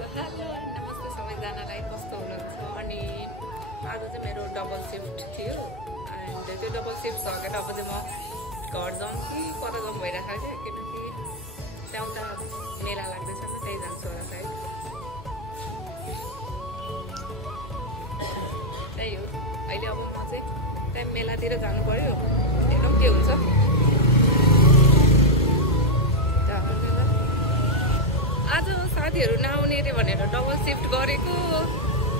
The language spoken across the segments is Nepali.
हेलो नमस्ते सबैजनालाई, कस्तो हुनुहुन्छ? अनि आज चाहिँ मेरो डबल सिफ्ट थियो एन्ड त्यो डबल सिफ्ट सकेर अब चाहिँ म घर जाउँ कि कता जाउँ भइरहेको थियो किनकि त्यहाँ उता मेला लाग्दैछ नि त, त्यही जान्छु होला सायद। त्यही हो, अहिले अब म चाहिँ त्यहाँ मेलातिर जानु पर्यो, हेरौँ के हुन्छ। आज साथीहरू नआउने अरे भनेर डबल सिफ्ट गरेको,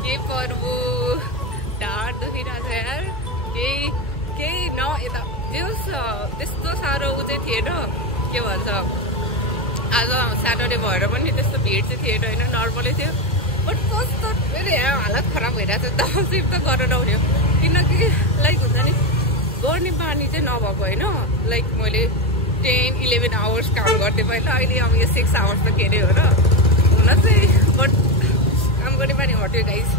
के पर्वो ढाड दुखिरहेको छ यार। केही न यता त्यस्तो साह्रो ऊ चाहिँ थिएन, के भन्छ, आज स्याटरडे भएर पनि त्यस्तो भिड चाहिँ थिएन होइन, नर्मलै थियो। बट कस्तो मेरो यहाँ हालत खराब भइरहेको छ, डबल सिफ्ट त गर्न नहुने हो किनकि लाइक हुन्छ नि गर्ने बानी चाहिँ नभएको होइन। लाइक मैले 10-11 आवर्स काम गर्थेँ पहिला, अहिले अब यो 6 आवर्स त के अरे हो र हुन चाहिँ। बट काम गर्ने बानी हट्यो गाइस।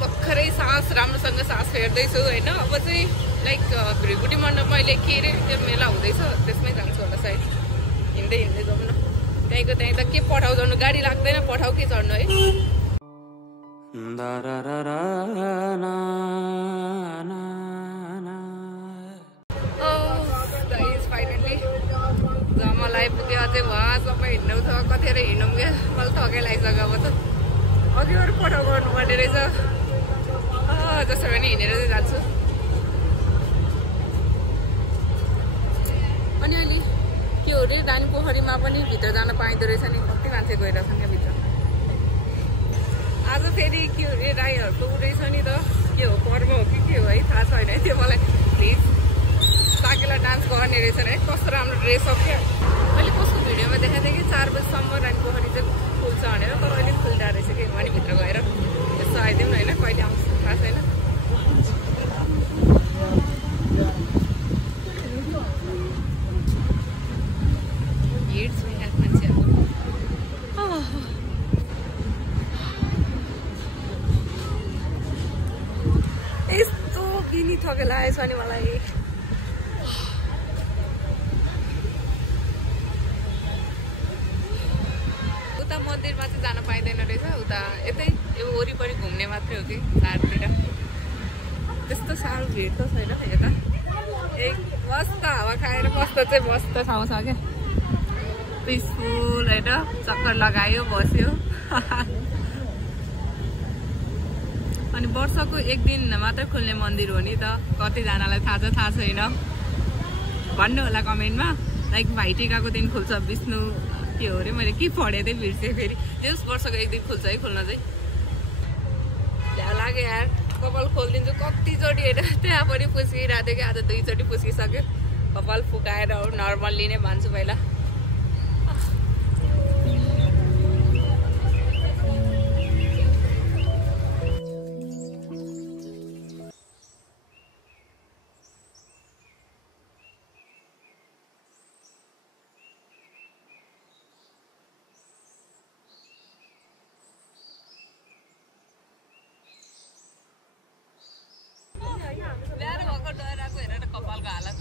भर्खरै सास राम्रोसँग सास फेर्दैछु होइन। अब चाहिँ लाइक भृगुटी मण्डपमा अहिले के अरे त्यो मेला हुँदैछ, त्यसमै जान्छु होला सायद। हिँड्दै जाउँ न, त्यहीँको त्यहीँ त के पठाउ जानु, गाडी लाग्दैन, पठाउ के चढ्नु है। मलाई पुग्यो अझै भयो, सबै हिँड्नु छ, कतिखेर हिँडौँ क्या, मलाई थकै लागिसक्यो। अब त अघिबाट पठाउ गर्नुपर्ने रहेछ, जसो भने हिँडेर चाहिँ जान्छु। अनि अहिले के हो अरे रानी पोखरीमा पनि भित्र जान पाइँदो रहेछ नि, कति मान्छे गइरहेछ यहाँ भित्र। आज फेरि के हो अरे राईहरूको उ रहेछ नि त, के हो पर्व हो कि के हो है, थाहा छैन है। त्यो मलाई प्लिज साकेला डान्स गर्ने रहेछ है, कस्तो राम्रो ड्रेसअप क्या। अहिले कसको भिडियोमा देखाएको थिएँ कि 4 बजीसम्म रानी पोखरी चाहिँ खुल्छ भनेर, तर अहिले खुल्दा रहेछ कि अनि भित्र गएर यसो आइदिउँ न होइन, कहिले आउँछ थाहा छैन। भिड छ यहाँ मान्छेहरू, यस्तो बिनी थके लागेछ नि मलाई। मन्दिरमा चाहिँ जान पाइँदैन रहेछ, उता यतै यो वरिपरि घुम्ने मात्रै हो कि चारतिर, त्यस्तो साह्रो भिड त छैन यता। एक मस्त हावा खाएर मस्त चाहिँ मस्त ठाउँ छ क्या, पिसफुल होइन, चक्कर लगायो बस्यो। अनि वर्षको एक दिन मात्रै खुल्ने मन्दिर हो नि त, कतिजनालाई थाहा छैन भन्नु होला कमेन्टमा। लाइक भाइटिकाको दिन खुल्छ, विष्णु के हो अरे मैले के पढेँ थिएँ बिर्सेँ फेरि। त्यस वर्षको एक दिन खुल्छ है, खुल्न चाहिँ त्यहाँ लाग्यो यार। कपाल खोलिदिन्छु कतिचोटि होइन, त्यहाँ पनि पुस्किरहेको थियो कि आज 2 चोटि पुस्किसक्यो। कपाल फुकाएर नर्मल्ली नै भन्छु पहिला। ल्याएर भएको डराएको हेरेर कपालको हालत।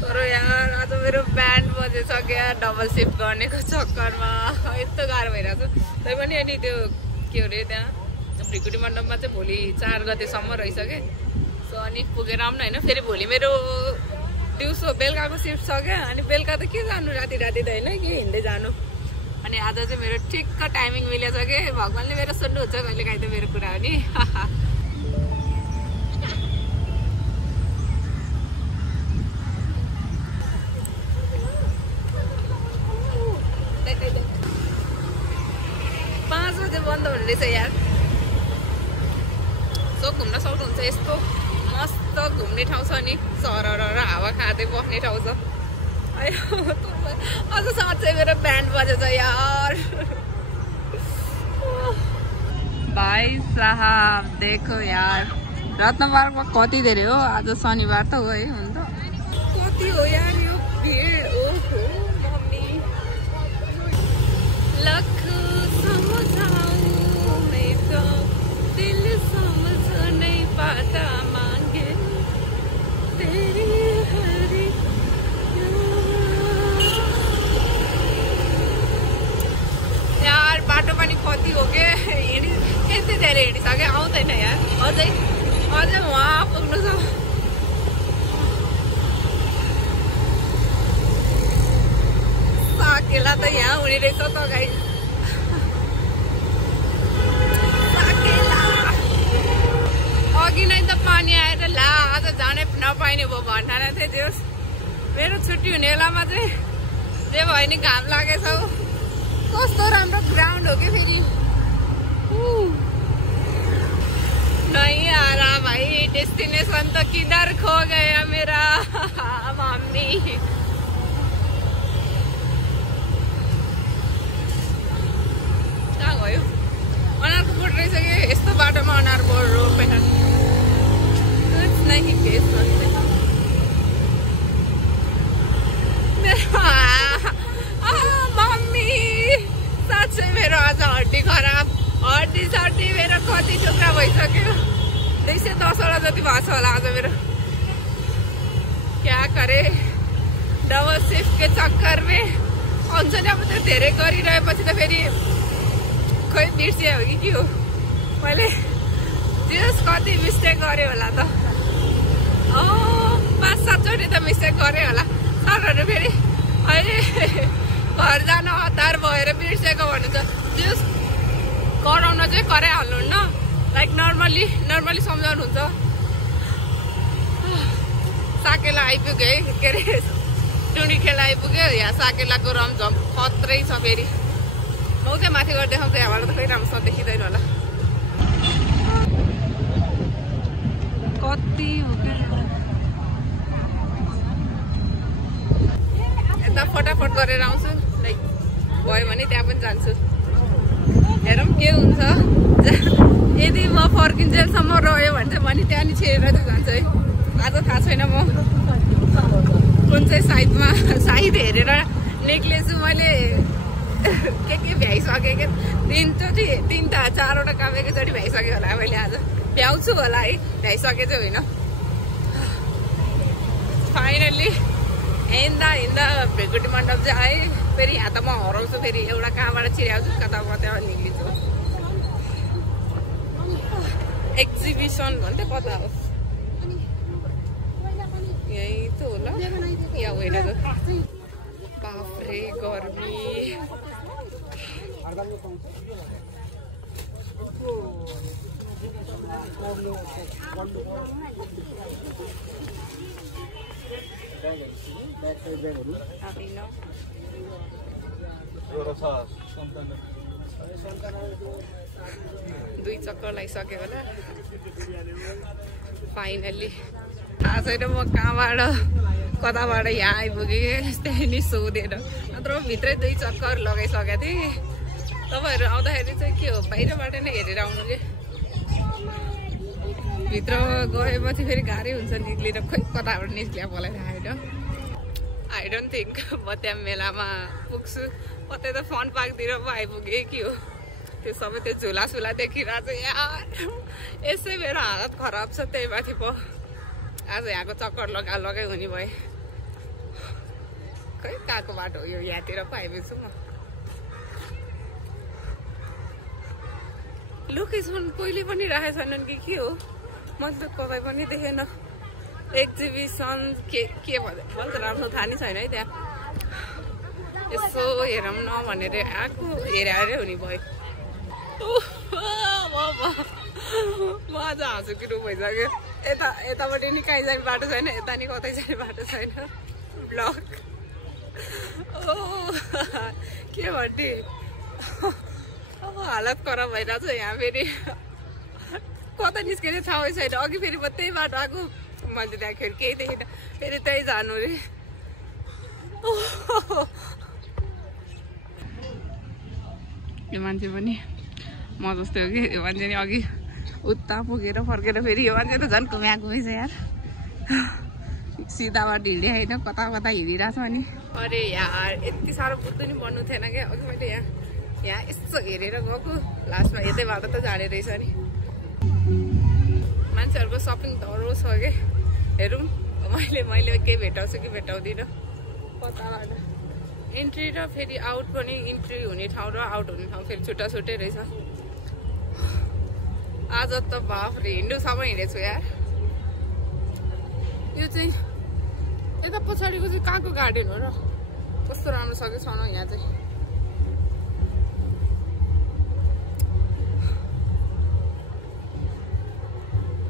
तर यार आज मेरो ब्यान्ड बजिसक्यो यार, डबल सिफ्ट गर्नेको चक्करमा यस्तो गाह्रो भइरहेको छ। तै पनि अनि त्यो के हो अरे त्यहाँ भृगुटी मण्डपमा चाहिँ भोलि 4 गतेसम्म रहेछ कि। सो अनि पुगेर आउनु होइन, फेरि भोलि मेरो दिउँसो बेलुकाको सिफ्ट छ क्या। अनि बेलुका त के जानु, राति त होइन कि हिँड्दै जानु। अनि आज चाहिँ मेरो ठिक्क टाइमिङ मिलेछ कि, भगवान्ले मेरो सुन्नुहुन्छ कहिले काहीँ त मेरो कुरा हो नि। बन्द हुने रहेछ यार। सो घुम्न सक्नुहुन्छ, यस्तो मस्त घुम्ने ठाउँ छ नि, सरर र हावा खाँदै बस्ने ठाउँ छ। अझ साँच्चै मेरो ब्यान्ड बजेछ यार। भाइ साहब देखो यार, रत्नपार्कमा कति धेरै हो, आज शनिबार त हो है, हुन त कति हो यार यो भिड। ओहो मम्मी लख समझाऊ मैं तो कति धेरै हिँडिसक्यो आउँदैन यार अझै वहाँ पुग्नु छ साकेला त यहाँ हुने रहेछ त गाई साकेला अघि नै त पानी आएर ला आज जानै नपाइने भयो भन्ठाना थिएँ त्यो मेरो छुट्टी हुने बेलामा चाहिँ जे भयो नि घाम लागेछ कस्तो राम्रो ग्राउन्ड हो कि फेरि नहीं आ रहा भाई डेस्टिनेशन तो किधर खो गया मेरा मम्मी कहाँ गयो अनारको बोट रहेछ कि यस्तो बाटोमा अनारको रोपेर नहीं केस मम्मी साँच्चै मेरो आज हड्डी खराब हड्डी सड्डी मेरो कति टुक्रा भइसक्यो 210 जति भएको छ होला आज मेरो क्या करे डबल शिफ्ट के चक्कर में हुन्छ नि अब त्यो धेरै गरिरहेपछि त फेरि खोइ बिर्सियो हो कि के हो मैले त्यस कति मिस्टेक गरेँ होला त 5-7 चोटि त मिस्टेक गरेँ होला सरहरू फेरि अहिले घर जान हतार भएर बिर्सेको भन्नुहुन्छ त्यस कराउन चाहिँ कराइहाल्नुहुन्न लाइक नर्मली सम्झाउनुहुन्छ साकेला आइपुग्यो है के अरे टुडी खेल आइपुग्यो यहाँ साकेलाको रमझम खत्रै छ फेरि म चाहिँ माथि गएर देखाउँछु यहाँबाट त खै राम्रोसँग देखिँदैन होला कति हो यता फटाफट गरेर आउँछु लाइक भयो भने त्यहाँ पनि जान्छु हेरौँ के हुन्छ यदि म फर्किन्जेलसम्म रह्यो भने चाहिँ मैले त्यहाँ नि छिरेर चाहिँ जान्छु है आज थाहा छैन म कुन चाहिँ साइड हेरेर निक्लेछु मैले के भ्याइसकेँ क्या 3-4वटा काम एकैचोटि भ्याइसकेँ होला मैले आज भ्याउँछु होला है भ्याइसके चाहिँ होइन फाइनल्ली हिँड्दा भेगुटी मण्डप चाहिँ आएँ फेरि यहाँ त म हराउँछु फेरि एउटा कहाँबाट छिराउँछु कता निक्लिन्छु एक्जिबिसन भन्थ्यो कता हो यही त होला यहाँ होइन बाफ्रे गर्मी दुई चक्कर लगाइसक्यो होला फाइनल्ली थाहा छैन म कहाँबाट कताबाट यहाँ आइपुगेँ त्यही नि सोधेर नत्र भित्रै 2 चक्कर लगाइसकेको थिएँ तपाईँहरू आउँदाखेरि चाहिँ के हो बाहिरबाट नै हेरेर आउनु कि भित्र गएपछि फेरि गाह्रै हुन्छ निक्लेर खोइ कताबाट निस्किया मलाई थाहा होइन आई डोन्ट थिङ्क म त्यहाँ मेलामा पुग्छु कतै त फन पार्कतिर पो आइपुगेँ कि हो त्यो सबै त्यो झुलासुला देखिरहेको छ यार यसै मेरो हालत खराब छ त्यही माथि पो आज यहाँको चक्कर लगाइ हुने भए खै कहाँको बाटो हो यो यहाँतिर पो आइपुग्छु म लोकेसन कहिले पनि राखेको छैनन् कि के हो मैले त कतै पनि देखेन एक्जिबिसन के भन्छ मलाई त राम्रो थाहा नै छैन है त्यहाँ यसो हेरौँ न भनेर आएको हेरे हुने भयो म आज हाँसु किरो भइसक्यो यतापट्टि नि कहीँ जाने बाटो छैन यता नि कतै जाने बाटो छैन ब्लक के भन्थे हालत खराब भइरहेको छ यहाँ फेरि कता निस्केर थाहा छैन अघि फेरि म त्यही बाटो आएको मैले त्यहाँखेरि केही देखिनँ फेरि त्यही जानु रे यो मान्छे पनि म जस्तै हो कि यो मान्छे नि अघि उता पुगेर फर्केर फेरि यो मान्छे त झन् घुमेछ यार सिधा बाटो हिँडे होइन कता हिँडिरहेछ नि अरे यार यति साह्रो बुद्धु नि बन्नु थिएन क्या अघि मैले यहाँ यस्तो हेरेर गएको लास्टमा यतै बाटो त जाने रहेछ नि मान्छेहरूको सपिङ धरो छ कि हेरौँ मैले केही भेटाउँछु कि भेटाउँदिनँ कताबाट इन्ट्री र फेरि आउट पनि इन्ट्री हुने ठाउँ र आउट हुने ठाउँ फेरि छुट्टा छुट्टै रहेछ आज त बाफरे हिँड्नुसम्म हिँडेछु यार। यो चाहिँ यता पछाडिको चाहिँ कहाँको गार्डन हो र कस्तो राम्रो छ कि छैन यहाँ चाहिँ।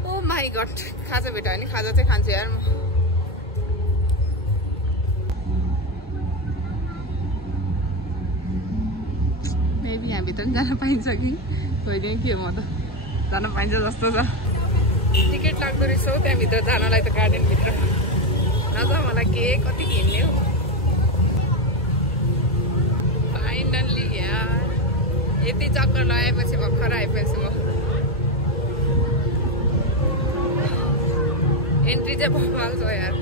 ओ माई गड खाजा भेटायो नि खाजा चाहिँ खान्छु यार म। मेबी यहाँभित्र पनि जान पाइन्छ कि कहिले के म त जान पाइन्छ जस्तो छ। टिकट लाग्दो रहेछ हौ त्यहाँभित्र जानलाई त गार्डनभित्र। नज मलाई के कति हिँड्ने हो। फाइनल्ली यार यति चक्कर लगाएपछि भर्खर आएपछि म। एन्ट्री चाहिँ भवाल छ यार।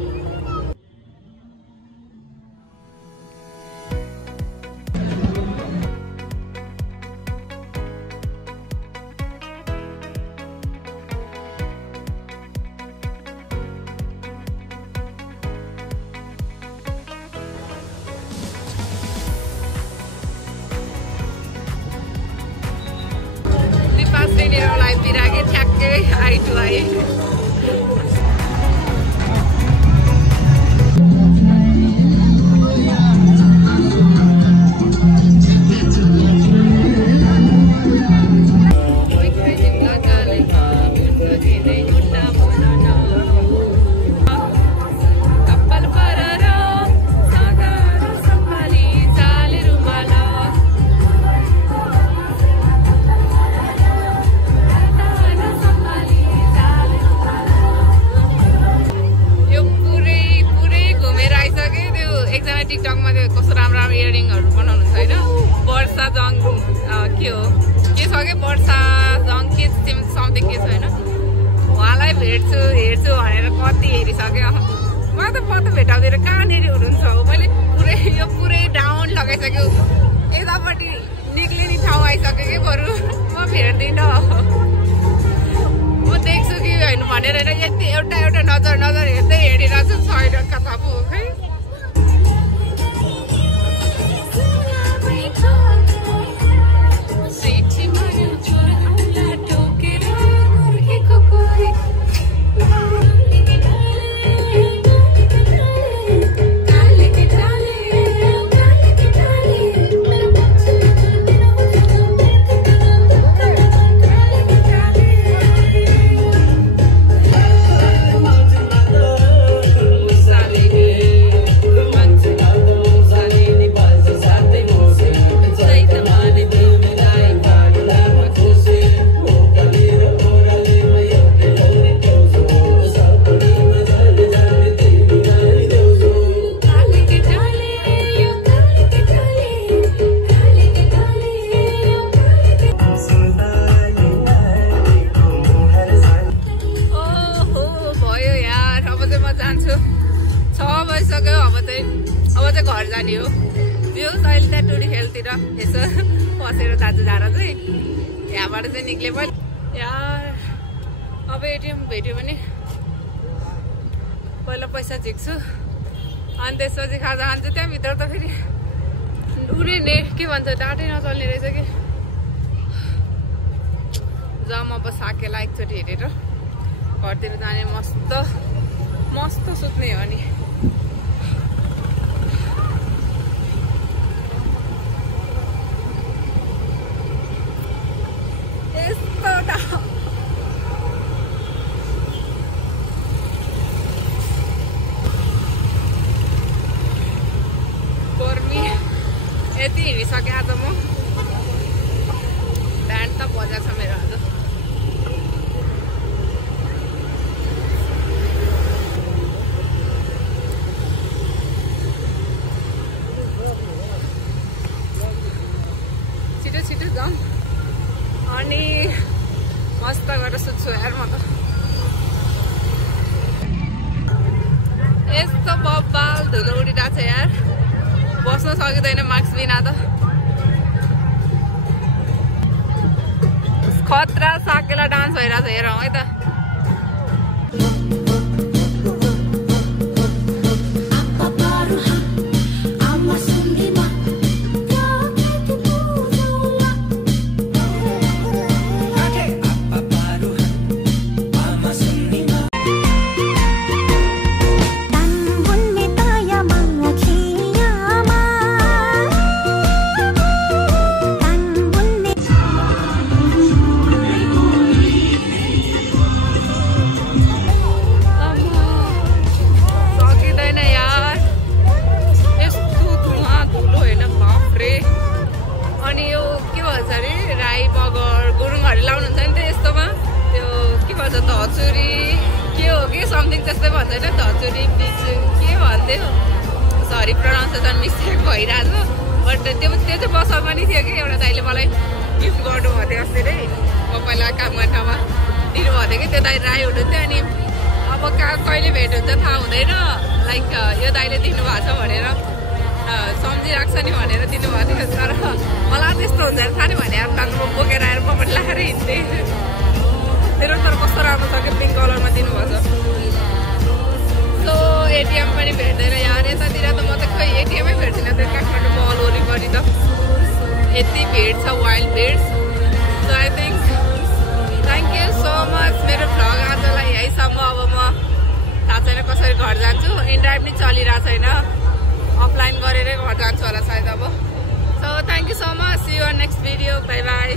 लाइफ बिरागे ठ्याक्कै आई टु आई। टिकटकमा त्यो कस्तो राम्रो राम्रो इयरिङहरू बनाउनुहुन्छ होइन। वर्षा जङ के हो के छ कि वर्षा जङ के समथिङ के छ होइन। उहाँलाई हेर्छु भनेर कति हेरिसक्यो। मलाई त पत्तो भेटाउँदैन कहाँनिर हुनुहुन्छ हो। मैले पुरै डाउन लगाइसक्यो। यतापट्टि निक्लिने ठाउँ आइसक्यो कि बरु म भेट्दिनँ। म देख्छु कि होइन भनेर होइन यति एउटा नजर हेर्दै हिँडिरहेको छु। छैन कता पो खै। घर जाने हो। यो अहिले त्यहाँ टुरी खेलतिर यसो पसेर दाजु झार चाहिँ यहाँबाट चाहिँ निक्ले पनि यार। अब एटिएम भेट्यो भने पहिला पैसा झिक्छु अनि त्यसपछि खाजा खान्छु। त्यहाँभित्र त फेरि उड्ने के भन्छ डाँटै नचल्ने रहेछ कि। जाम अब साकेला एकचोटि हेरेर घरतिर जाने मस्त सुत्ने हो नि। गर्मी यति हिँडिसकेँ आज म। ब्यान्ड त बजाएको छ मेरो आज। छिटो जाऊँ अनि मस्त गरेर सुत्छु यार म त। यस्तो बब्बाल धुलो उडिरहेको छ यार। बस्न सकिँदैन मास्क बिना त। खतरा साकेला डान्स भइरहेको छ हेरौँ है त। समथिङ त्यस्तै भन्छ होइन धचुरी बिचु के भन्थ्यो सरी प्रोनाउन्सिएसन मिस्टेक भइरहेको बट त्यो चाहिँ बसल पनि थियो कि एउटा दाइले मलाई गिफ्ट गर्नु भन्थ्यो अस्ति नै म पहिला काम गर्ने ठाउँमा दिनुभएको थियो कि त्यो दाइ राई हुनुहुन्थ्यो अनि अब कहिले भेट हुन्छ थाहा हुँदैन लाइक यो दाइले दिनुभएको छ भनेर सम्झिरहेको छ नि भनेर दिनुभएको थियो तर मलाई त्यस्तो हुन्छ थाहा नि भने अब तातो बोकेर आएर पकेट लगाएर हिँड्थेँ तेरो तर कस्तो राम्रो छ कि पिङ्क कलरमा दिनुभएको छ सो एटिएम पनि भेट्दैन यार यतातिर त म त खोइ एटिएमै भेट्दिनँ त्यो काठमाडौँ मल वरिपरि त यति भिड छ वाइल्ड भिड्स so I think thank you so much मेरो भ्लग आजलाई यहीसम्म अब म थाहा छैन कसरी घर जान्छु इन्ड्राइभ पनि चलिरहेको छैन अफलाइन गरेरै घर जान्छु होला सायद अब so thank you so much see you on next video bye by